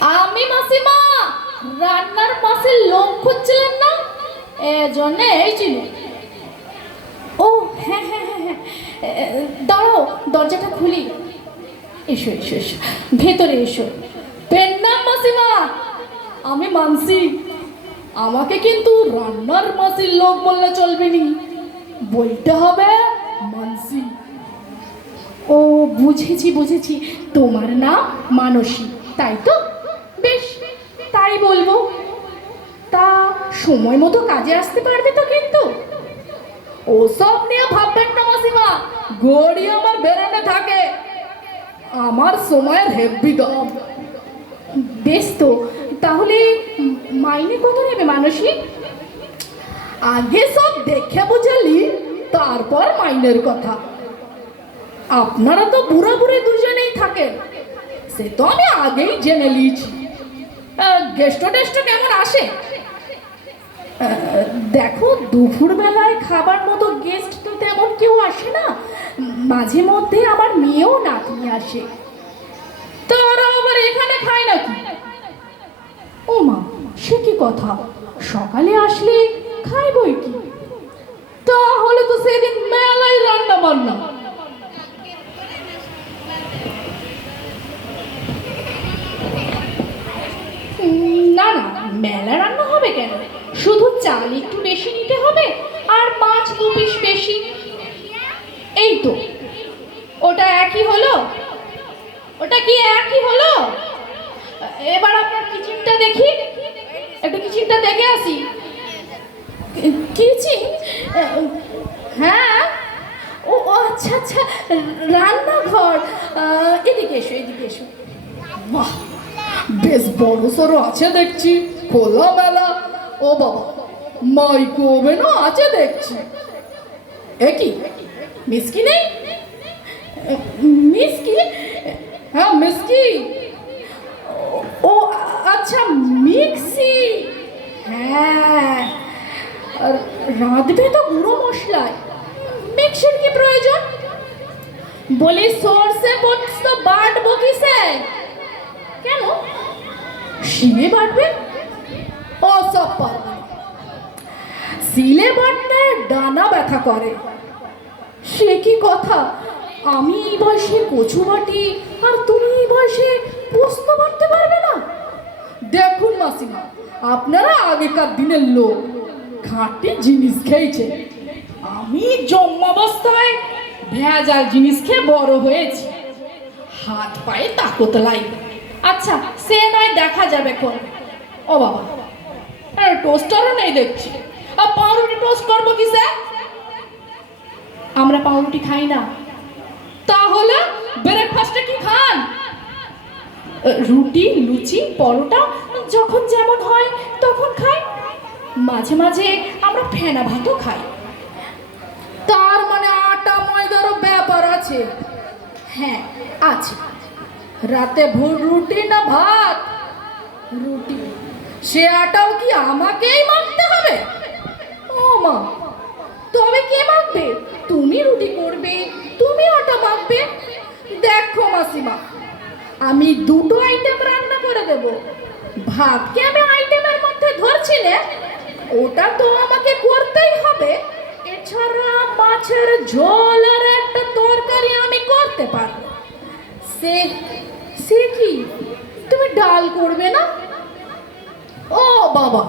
আমি মাসিমা রান্নার মাসের লোক খুঁজছিলেন না? এজন্য এই ছিল ও হ্যাঁ হ্যাঁ হ্যাঁ হ্যাঁ। এ, দাঁড়াও দরজাটা খুলি। এসো এসো এসো ভেতরে এসো। পেন নাম মাসিমা। আমি মানসি আমাকে কিন্তু রান্নার মাসির লোক বললে চলবে নি। বলতে হবে মানসি ও বুঝেছি বুঝেছি। তোমার নাম মানসী তাই তো? বেশ, তাই বলব। তা সময় মতো কাজে আসতে পারবে তো কিন্তু? ওসব নিয়ে ভাববেন না, মাসিমা। গড়ি আমার বেরোনে থাকে। আমার সময়ের হেভি দাম। বেশ তো, তাহলে মাইনে কত নেবে মানসী? আগে সব দেখে বুঝালি, তারপর মাইনের কথা। আপনারা তো বুড়া বুড়ি দুজনেই থাকেন। সে তো আমি আগেই জেনে নিয়েছি। গেস্ট টেস্ট কেমন আসে? দেখো, দুপুরবেলায় খাবার মতো গেস্ট তো তেমন কেউ আসে না। মাঝে মধ্যে আমার মেয়েও নাতনি আসে। তো ওরা আবার এখানে খায় নাকি? ও মা সে কি কথা? সকালে আসলে খাই বই কি তাহলে তো সেদিন মেলায় রান্না বান্না উম, না না মেলা রান্না হবে কেন শুধু চাল একটু বেশি নিতে হবে আর মাছ দু পিস বেশি এই তো। ওটা একই হলো? ওটা কি একই হলো? এবার আপনার কিচেনটা দেখি। একটু কিচেনটা দেখে আসি। কিচেন? হ্যাঁ। ও আচ্ছা আচ্ছা। রান্নাঘর। এদিকে এসো এদিকে এসো। বাহ! বেশ বড় সড়ো আছে দেখছি। খোলা মেলা ও বাবা মাইক্রো ওভেনও আছে দেখছি। এ কি? মিসকি নেই? মিসকি? হ্যাঁ মিসকি। ও আচ্ছা মিক্সি। হ্যাঁ। রাঁধবে তো গুঁড়ো মশলায়। মিক্সির কি প্রয়োজন? বলি, সর্ষে, পোস্ত বাটবো কিসে কেন? শিলে বাটবে? ও সব পারবে। শিলে বাটলে ডানা ব্যথা করে। সে কি কথা? আমি এই বয়সে কচু বাটি আর তুমি এই বয়সে পোস্ত বাটতে পারবে না? দেখুন মাসিমা, আপনারা আগেকার দিনের লোক খাঁটি জিনিস খেয়েছে। আমি জন্মাবস্থায় ভেজাল জিনিস খেয়ে বড় হয়েছি। হাত পায়ে তাকত লাই। আচ্ছা সে নয় দেখা যাবে কোন ও বাবা টোস্টারও নেই দেখছি। আর পাউরুটি টোস্ট করব কি স্যার আমরা পাউরুটি খাই না। তাহলে ব্রেকফাস্টে কি খান? রুটি, লুচি, পরোটা, যখন যেমন হয় তখন খাই। মাঝে মাঝে আমরা ফেনা ভাতও খাই। তার মানে আটা, ময়দারও ব্যাপার আছে। হ্যাঁ আছে। রাতে ভোর রুটি না ভাত? রুটি। সে আটাও কি আমাকেই মাখতে হবে? ও মা, তবে কে মাখবে? তুমি রুটি করবে, তুমি আটা মাখবে দেখো মাসিমা, আমি দুটো আইটেম রান্না করে দেব। ভাতকে আমি আইটেমের মধ্যে ধরছি না, ওটা তো আমাকে করতেই হবে। এছাড়া মাছের ঝোল আর একটা তরকারি আমি করতে পারব। সে সে কি? তুমি ডাল করবে না? ও বাবা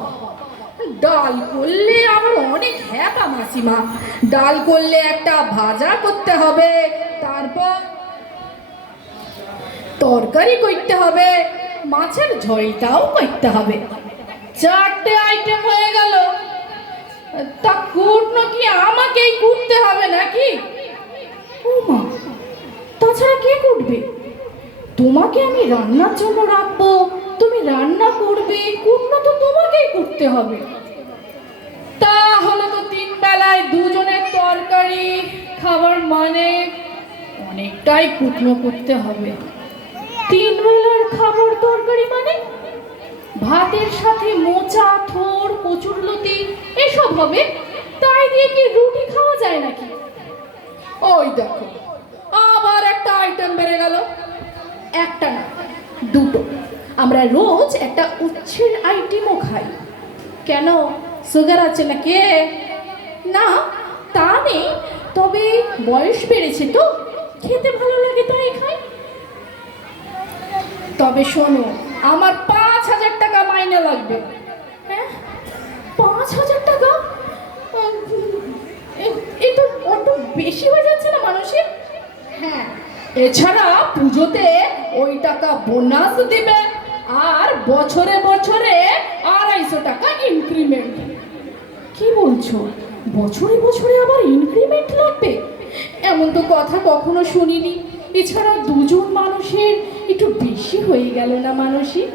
ডাল করলে আমার অনেক হ্যাপা মাসিমা। ডাল করলে একটা ভাজা করতে হবে, তারপর তরকারি করতে হবে, মাছের ঝোলটাও করতে হবে। চারটে আইটেম হয়ে গেল। তা কুটনো কি আমাকেই কুটতে হবে নাকি? ও মা তাছাড়া কে কুটবে তোমাকে আমি রান্নার জন্য রাখব, তুমি রান্না করবে কুটনো তো তোমাকেই করতে হবে। বেলায় দুজনের তরকারি খাবার মানে অনেকটাই কুটনো করতে হবে। তিন বেলার খাবার তরকারি মানে? ভাতের সাথে মোচা, থোর, কচুরলতি, এসব হবে? তাই দিয়ে কি রুটি খাওয়া যায় নাকি? ওই দেখো, আবার একটা আইটেম বেড়ে গেল। একটা না, দুটো। আমরা রোজ একটা উচ্ছের আইটেমও খাই। কেন? সুগার আছে না কে না, তা নেই, তবে বয়স বেড়েছে তো, খেতে ভালো লাগে তাই খাই তবে শোনো, আমার পাঁচ হাজার টাকা মাইনে লাগবে। হ্যাঁ? পাঁচ হাজার টাকা? এ তো অত বেশি হয়ে যাচ্ছে না মানুষের? হ্যাঁ এছাড়া পুজোতে ওই টাকা বোনাস দিবে, আর বছরে বছরে আড়াইশো টাকা ইনক্রিমেন্ট কি বলছো? বছরে বছরে আবার ইনক্রিমেন্ট লাগবে। এমন তো কথা কখনো শুনিনি। এছাড়া দুজন মানুষের একটু বেশি হয়ে গেল না মানুষই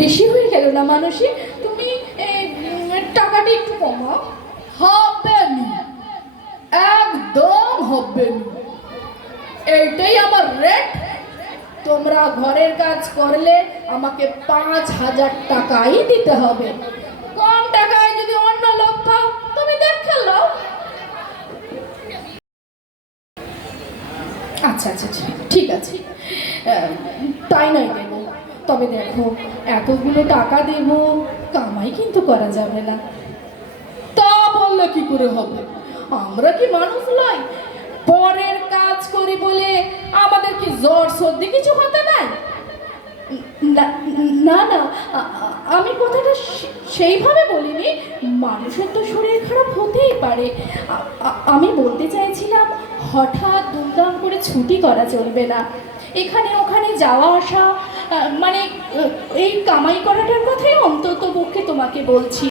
বেশি হয়ে গেল না মানুষই তুমি টাকাটা একটু কমাও। হবে একদম হবে এইটাই আমার রেট তোমরা ঘরের কাজ করলে আমাকে পাঁচ হাজার টাকাই দিতে হবে। কম টাকায় যদি অন্য লোক পাও তুমি দেখে আচ্ছা আচ্ছা আচ্ছা, ঠিক আছে। তাই নয় দেব তবে দেখো এতগুলো টাকা দেব কামাই কিন্তু করা যাবে না। তা বললে কি করে হবে? আমরা কি মানুষ নয় পরের কাজ করি বলে, আমাদের কি জ্বর, সর্দি কিছু হতে নাই? না না আমি কথাটা সেইভাবে বলিনি। মানুষের তো শরীর খারাপ হতেই পারে। আমি বলতে চাইছিলাম, হঠাৎ দুমদাম করে ছুটি করা চলবে না। এখানে ওখানে যাওয়া আসা মানে এই কামাই করাটার কথাই অন্তত পক্ষে তোমাকে বলছি।